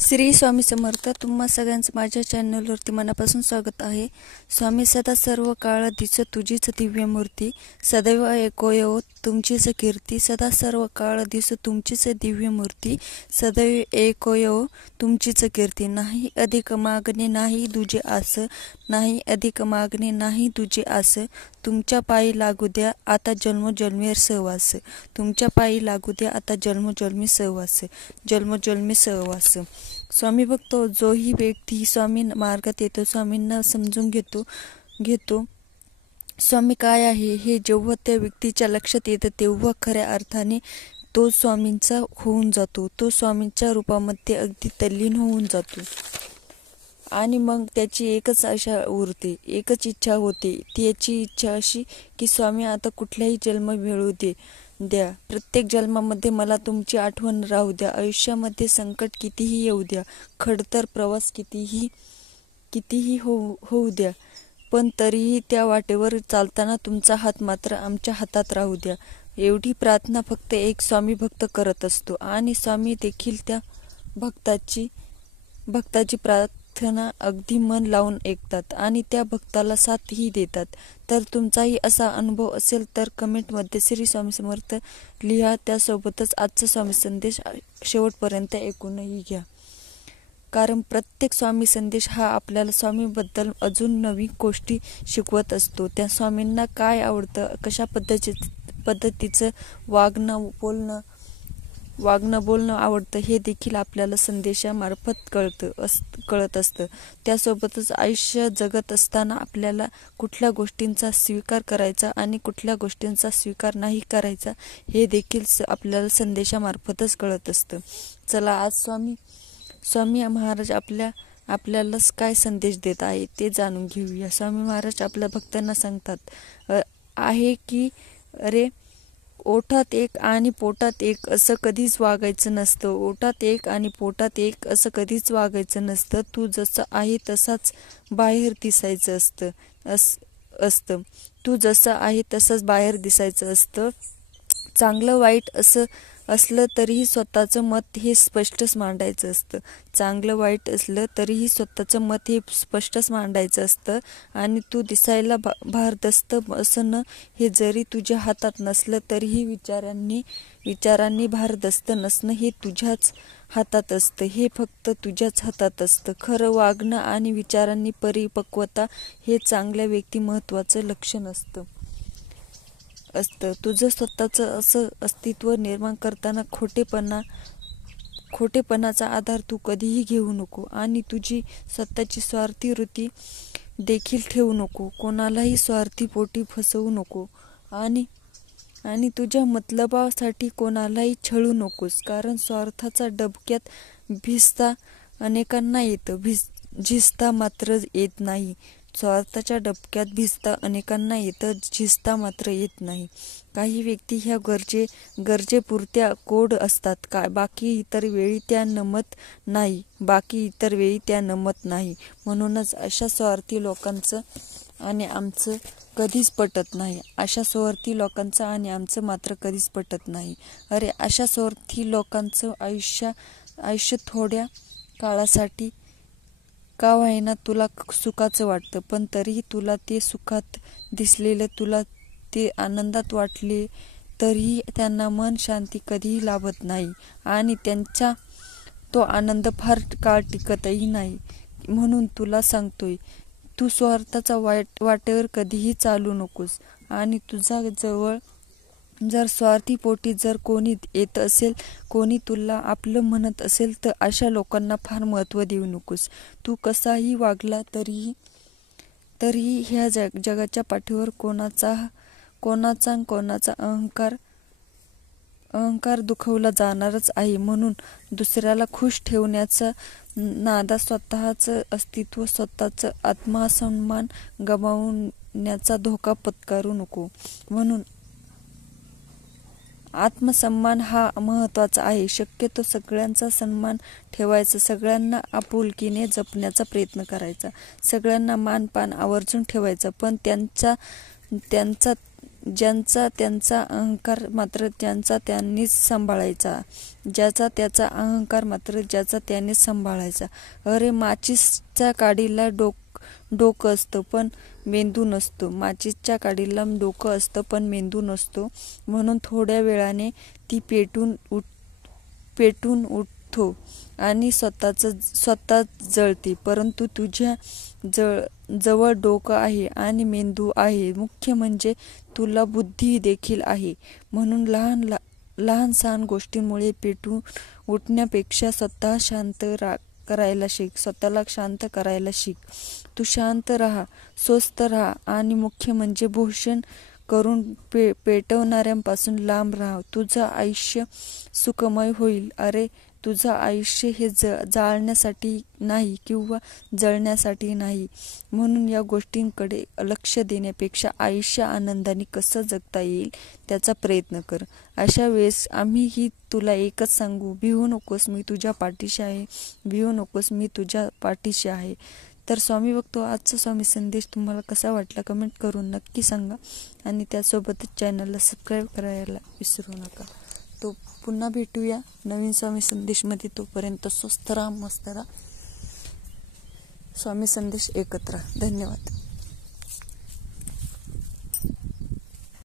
श्री स्वामी समर्थ. तुम्हा सगळ्यांचं माझ्या चॅनलवरती मनापासून स्वागत आहे. स्वामी सदा सर्व काळ दिस तुझीच दिव्य मूर्ती, सदैव ऐकोयो तुमचीच कीर्ती. सदा सर्व काळ दिस तुमचीच दिव्य मूर्ती, सदैव ऐकोयो तुमचीच कीर्ती. नाही अधिक मागणे नाही तुझे आस, नाही अधिक मागणे नाही तुझे आस. तुमच्या पायी लागू द्या आता जन्मोजन्मी सहवास, तुमच्या पायी लागू द्या आता जन्मोजन्मी सहवास, जन्मोजन्मी सहवास. स्वामी भक्त जोही व्यक्ती स्वामी मार्गात येतो, स्वामींना समजून घेतो स्वामी काय आहे हे जेव्हा त्या व्यक्तीच्या लक्षात येतं, तेव्हा खऱ्या अर्थाने तो स्वामींचा होऊन जातो. तो स्वामींच्या रूपामध्ये अगदी तल्लीन होऊन जातो. आणि मग त्याची एकच आशा उरते, एकच इच्छा होते. त्याची इच्छा अशी की स्वामी आता कुठलाही जन्म मिळू द्या, प्रत्येक जन्मामध्ये मला तुमची आठवण राहू द्या. आयुष्यामध्ये संकट कितीही येऊ द्या, खडतर प्रवास कितीही होऊ द्या, पण तरीही त्या वाटेवर चालताना तुमचा हात मात्र आमच्या हातात राहू द्या. एवढी प्रार्थना फक्त एक स्वामी भक्त करत असतो. आणि स्वामी देखील त्या भक्ताची प्रार्थना अगदी मन लावून ऐकतात आणि त्या भक्ताला साथही देतात. तर तुमचाही असा अनुभव असेल तर कमेंटमध्ये श्री स्वामी समर्थ लिहा. त्यासोबतच आजचा स्वामी संदेश शेवटपर्यंत ऐकूनही घ्या, कारण प्रत्येक स्वामी संदेश हा आपल्याला स्वामीबद्दल अजून नवीन गोष्टी शिकवत असतो. त्या स्वामींना काय आवडतं, कशा पद्धतीचं वागणं बोलणं आवडतं हे देखील आपल्याला संदेशामार्फत कळत असतं. त्यासोबतच आयुष्य जगत असताना आपल्याला कुठल्या गोष्टींचा स्वीकार करायचा आणि कुठल्या गोष्टींचा स्वीकार नाही करायचा हे देखील आपल्याला संदेशामार्फतच कळत असतं. चला आज स्वामी महाराज आपल्याला काय संदेश देत आहे ते जाणून घेऊया. स्वामी महाराज आपल्या भक्तांना सांगतात आहे की अरे, ओठात एक आणि पोटात एक असं कधीच वागायचं नसतं. ओठात एक आणि पोटात एक असं कधीच वागायचं नसतं. तू जसं आहे तसाच बाहेर दिसायचं असतं. तू जसं आहे तसंच बाहेर दिसायचं असतं. चांगलं वाईट असलं तरीही स्वतःचं मत हे स्पष्टच मांडायचं असतं. चांगलं वाईट असलं तरीही स्वतःचं मत हे स्पष्टच मांडायचं असतं. आणि तू दिसायला भारदस्त असणं हे जरी तुझ्या हातात नसलं तरीही विचारांनी भारदस्त नसणं हे तुझ्याच हातात असतं. हे फक्त तुझ्याच हातात असतं. खरं वागणं आणि विचारांनी परिपक्वता हे चांगल्या व्यक्तिमत्वाचं लक्षण असतं. तुझं स्वतःचं असं अस्तित्व निर्माण करताना खोटेपणाचा आधार तू कधीही घेऊ नको आणि तुझी स्वतःची स्वार्थी वृत्ती देखील ठेवू नको. कोणालाही स्वार्थी पोटी फसवू नको आणि तुझ्या मतलबासाठी कोणालाही छळू नकोस. कारण स्वार्थाचा डबक्यात भिजता अनेकांना येतं, झिजता मात्र येत नाही. स्वार्थाच्या डबक्यात भिजता अनेकांना येतं, झिजता मात्र येत नाही. काही व्यक्ती ह्या गरजेपुरत्या गोड असतात, बाकी इतर वेळी त्या नमत नाही. म्हणूनच अशा स्वार्थी लोकांचं आणि आमचं कधीच पटत नाही. अशा स्वार्थी लोकांचं आणि आमचं मात्र कधीच पटत नाही. अरे, अशा स्वार्थी लोकांचं आयुष्य थोड्या काळासाठी का होईना तुला सुखाचं वाटतं, पण तरीही तुला ते सुखात दिसलेलं, तुला ते आनंदात वाटले तरीही त्यांना मन शांती कधीही लाभत नाही आणि त्यांचा तो आनंद फार काळ टिकतही नाही. म्हणून तुला सांगतोय, तू स्वार्थाचा वाटेवर कधीही चालू नकोस. आणि तुझ्या जवळ जर स्वार्थी पोटी जर कोणी येत असेल, कोणी तुला आपलं म्हणत असेल, तर अशा लोकांना फार महत्त्व देऊ नकोस. तू कसाही वागला तरीही ह्या जगाच्या पाठीवर कोणाचा अहंकार दुखवला जाणारच आहे. म्हणून दुसऱ्याला खुश ठेवण्याचा नादात स्वतःचं अस्तित्व, स्वतःचं आत्मसन्मान गमावण्याचा धोका पत्करू नको. म्हणून आत्मसन्मान हा महत्त्वाचा आहे. शक्यतो सगळ्यांचा सन्मान ठेवायचा, सगळ्यांना आपुलकीने जपण्याचा प्रयत्न करायचा, सगळ्यांना मानपान आवर्जून ठेवायचा, पण त्यांचा ज्यांचा त्यांचा अहंकार मात्र ज्यांचा त्यांनीच सांभाळायचा. ज्याचा त्याचा अहंकार मात्र ज्याचा त्यानेच सांभाळायचा. अरे माचीसच्या काडीला डोकं असतं पण मेंदू नसतो. माचीसच्या काडीला डोकं असतं पण मेंदू नसतो. म्हणून थोड्या वेळाने ती पेटून उठतो आणि स्वतः जळते. परंतु तुझ्या जवळ डोकं आहे आणि मेंदू आहे. मुख्य म्हणजे तुला बुद्धी देखील आहे. म्हणून लहान सहान गोष्टींमुळे पेटून उठण्यापेक्षा स्वतःला शांत करायला शिक. तू शांत राहा, स्वस्थ राहा आणि मुख्य म्हणजे भूषण करून पेटवणाऱ्यांपासून लांब राहा. तुझं आयुष्य सुखमय होईल. अरे तुझं आयुष्य हे जाळण्यासाठी नाही किंवा जळण्यासाठी नाही. म्हणून या गोष्टींकडे लक्ष देण्यापेक्षा आयुष्य आनंदाने कसं जगता येईल त्याचा प्रयत्न कर. अशा वेळेस आम्हीही तुला एकच सांगू, भिवू नकोस, मी तुझ्या पाठीशी आहे. भिवू नकोस, मी तुझ्या पाठीशी आहे. तर स्वामी बघतो आजचा स्वामी संदेश तुम्हाला कसा वाटला कमेंट करून नक्की सांगा आणि त्यासोबतच चॅनलला सबस्क्राईब करायला विसरू नका. तो पुन्हा भेटूया नवीन स्वामी संदेशमध्ये. तोपर्यंत स्वस्थ राहा, मस्त राहा. स्वामी संदेश एकत्र. धन्यवाद.